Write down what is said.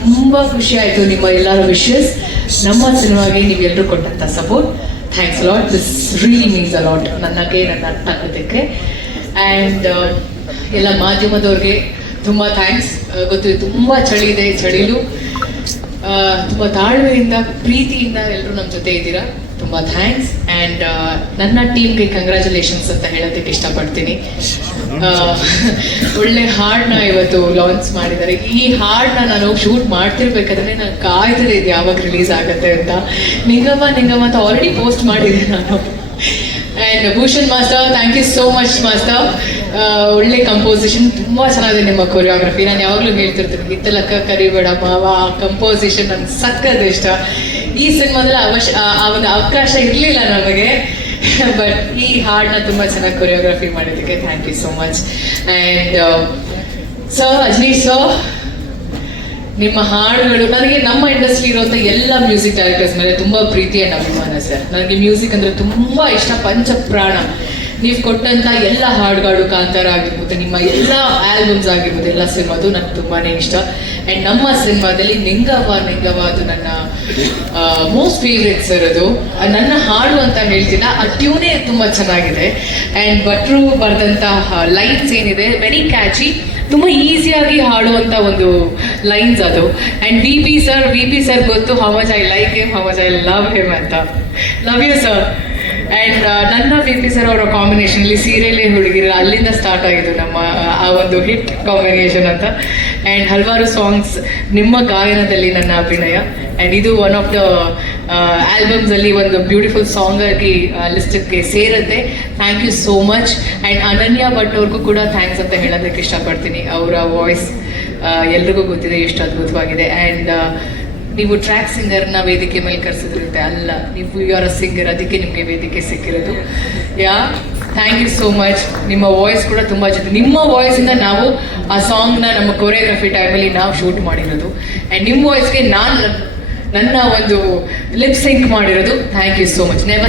ತುಂಬ ಖುಷಿ ಆಯಿತು ನಿಮ್ಮ ಎಲ್ಲರ ವಿಶಸ್ ನಮ್ಮ ಸಿನಿಮಾಗೆ ನೀವೆಲ್ಲರೂ ಕೊಟ್ಟಂಥ support thanks lot this really means a lot ನನಗೆ ನನ್ನ ಅರ್ಥ ಆಗೋದಕ್ಕೆ ಆ್ಯಂಡ್ ಎಲ್ಲ ಮಾಧ್ಯಮದವ್ರಿಗೆ ತುಂಬ ಥ್ಯಾಂಕ್ಸ್ ಗೊತ್ತು ತುಂಬ ಚಳಿ ಇದೆ ಚಳಿಲು. ಆ, ತುಂಬ ತಾಳ್ಮೆಯಿಂದ ಪ್ರೀತಿಯಿಂದ ಎಲ್ಲರೂ ನಮ್ಮ ಜೊತೆ ಇದ್ದೀರಾ. ತುಂಬ ಥ್ಯಾಂಕ್ಸ್ ಆ್ಯಂಡ್ ನನ್ನ ಟೀಮ್ಗೆ ಕಂಗ್ರ್ಯಾಚುಲೇಷನ್ಸ್ ಅಂತ ಹೇಳೋದಕ್ಕೆ ಇಷ್ಟಪಡ್ತೀನಿ. ಒಳ್ಳೆ ಹಾಡನ್ನ ಇವತ್ತು ಲಾಂಚ್ ಮಾಡಿದ್ದಾರೆ. ಈ ಹಾಡನ್ನ ನಾನು ಶೂಟ್ ಮಾಡ್ತಿರ್ಬೇಕಾದ್ರೆ ನಾನು ಕಾಯ್ತಿದೆ ಇದು ಯಾವಾಗ ರಿಲೀಸ್ ಆಗುತ್ತೆ ಅಂತ. ನಿಂಗಮ್ಮ ನಿಂಗಮ್ಮ ಅಂತ ಆಲ್ರೆಡಿ ಪೋಸ್ಟ್ ಮಾಡಿದೆ ನಾನು. And Bhushan master thank you so much master. ಒಳ್ಳೆ ಕಂಪೋಸಿಷನ್ ತುಂಬ ಚೆನ್ನಾಗಿದೆ ನಿಮ್ಮ ಕೊರಿಯೋಗ್ರಫಿ ನಾನು ಯಾವಾಗಲೂ ಹೇಳ್ತಿರ್ತೀನಿ ಹಿತ್ತಲಕ್ಕ ಕರಿಬೇಡ ಮಾವ, ಆ ಕಂಪೋಸಿಷನ್ ನನ್ ಸಕ್ಕದ ಇಷ್ಟ. ಈ ಸಿನಿಮಾದಲ್ಲಿ ಅವಶ್ಯ, ಆ- ಒಂದು ಅವಕಾಶ ಇರಲಿಲ್ಲ ನಮಗೆ ಬಟ್ ಈ ಹಾಡನ್ನ ತುಂಬ ಚೆನ್ನಾಗಿ ಕೊರಿಯೋಗ್ರಫಿ ಮಾಡಿದ್ದಕ್ಕೆ thank you so much and sir Ajneesh so ನಿಮ್ಮ ಹಾಡುಗಳು, ನನಗೆ ನಮ್ಮ ಇಂಡಸ್ಟ್ರಿ ಇರುವಂಥ ಎಲ್ಲ ಮ್ಯೂಸಿಕ್ ಡೈರೆಕ್ಟರ್ಸ್ ಮೇಲೆ ತುಂಬ ಪ್ರೀತಿ ಅಭಿಮಾನ ಸರ್. ನನಗೆ ಮ್ಯೂಸಿಕ್ ಅಂದರೆ ತುಂಬ ಇಷ್ಟ ಪಂಚ ಪ್ರಾಣ ನೀವು ಕೊಟ್ಟಂತ ಎಲ್ಲ ಹಾಡುಗಳು ಕಾಂತಾರ ಆಗಿರ್ಬೋದು, ನಿಮ್ಮ ಎಲ್ಲ ಆಲ್ಬಮ್ಸ್ ಆಗಿರ್ಬೋದು, ಎಲ್ಲ ಸಿನಿಮಾದು ನನಗೆ ತುಂಬಾನೇ ಇಷ್ಟ. ಆ್ಯಂಡ್ ನಮ್ಮ ಸಿನಿಮಾದಲ್ಲಿ ನಿಂಗವ ನಿಂಗವ ಅದು ನನ್ನ ಮೋಸ್ಟ್ ಫೇವ್ರೆಟ್ ಸರ್ ಅದು. ನನ್ನ ಹಾಡು ಅಂತ ಹೇಳ್ತಿಲ್ಲ, ಆ ಟ್ಯೂನೇ ತುಂಬ ಚೆನ್ನಾಗಿದೆ. ಆ್ಯಂಡ್ ಭಟ್ರು ಬರೆದಂತಹ ಲೈನ್ಸ್ ಏನಿದೆ ವೆರಿ ಕ್ಯಾಚಿ ತುಂಬ ಈಸಿಯಾಗಿ ಹಾಡುವಂಥ ಒಂದು ಲೈನ್ಸ್ ಅದು. And V P sir V P sir ಗೊತ್ತು how much I like him how much I love him ಅಂತ. ಲವ್ ಯು ಸರ್ ಆ್ಯಂಡ್ ನನ್ನ ಬಿ ಪಿ ಸರ್ ಅವರ ಕಾಂಬಿನೇಷನಲ್ಲಿ ಸೀರೆಯಲ್ಲೇ ಹುಡುಗಿರ ಅಲ್ಲಿಂದ ಸ್ಟಾರ್ಟ್ ಆಗಿದ್ದು ನಮ್ಮ ಆ, ಒಂದು ಹಿಟ್ ಕಾಂಬಿನೇಷನ್ ಅಂತ. ಆ್ಯಂಡ್ ಹಲವಾರು ಸಾಂಗ್ಸ್ ನಿಮ್ಮ ಗಾಯನದಲ್ಲಿ ನನ್ನ ಅಭಿನಯ. ಆ್ಯಂಡ್ ಇದು ಒನ್ ಆಫ್ ದ ಆಲ್ಬಮ್ಸಲ್ಲಿ ಒಂದು ಬ್ಯೂಟಿಫುಲ್ ಸಾಂಗ್ ಆಗಿ ಲಿಸ್ಟಿಗೆ ಸೇರುತ್ತೆ. Thank you so much and Ananya Bhat ಅವ್ರಿಗೂ ಕೂಡ ಥ್ಯಾಂಕ್ಸ್ ಅಂತ ಹೇಳೋದಕ್ಕೆ ಇಷ್ಟಪಡ್ತೀನಿ. ಅವರ ವಾಯ್ಸ್ ಎಲ್ರಿಗೂ ಗೊತ್ತಿದೆ ಎಷ್ಟು ಅದ್ಭುತವಾಗಿದೆ. ಆ್ಯಂಡ್ ನೀವು ಟ್ರ್ಯಾಕ್ ಸಿಂಗರ್ನ ವೇದಿಕೆ ಮೇಲೆ ಕರೆಸಿದ್ರಂತೆ ಅಲ್ಲ. ನೀವು ಯು ಆರ್ ಅ ಸಿಂಗರ್ ಅದಕ್ಕೆ ನಿಮಗೆ ವೇದಿಕೆ ಸಿಕ್ಕಿರೋದು. Yeah thank you so much ನಿಮ್ಮ ವಾಯ್ಸ್ ಕೂಡ ತುಂಬ ಜೊತೆ ನಿಮ್ಮ ವಾಯ್ಸಿಂದ ನಾವು ಆ ಸಾಂಗ್ನ ನಮ್ಮ ಕೊರಿಯೋಗ್ರಫಿ ಟೈಮಲ್ಲಿ ನಾವು ಶೂಟ್ ಮಾಡಿರೋದು. ಆ್ಯಂಡ್ ನಿಮ್ಮ ವಾಯ್ಸ್ಗೆ ನಾನು ನನ್ನ ಒಂದು ಲಿಪ್ ಸಿಂಕ್ ಮಾಡಿರೋದು. Thank you so much never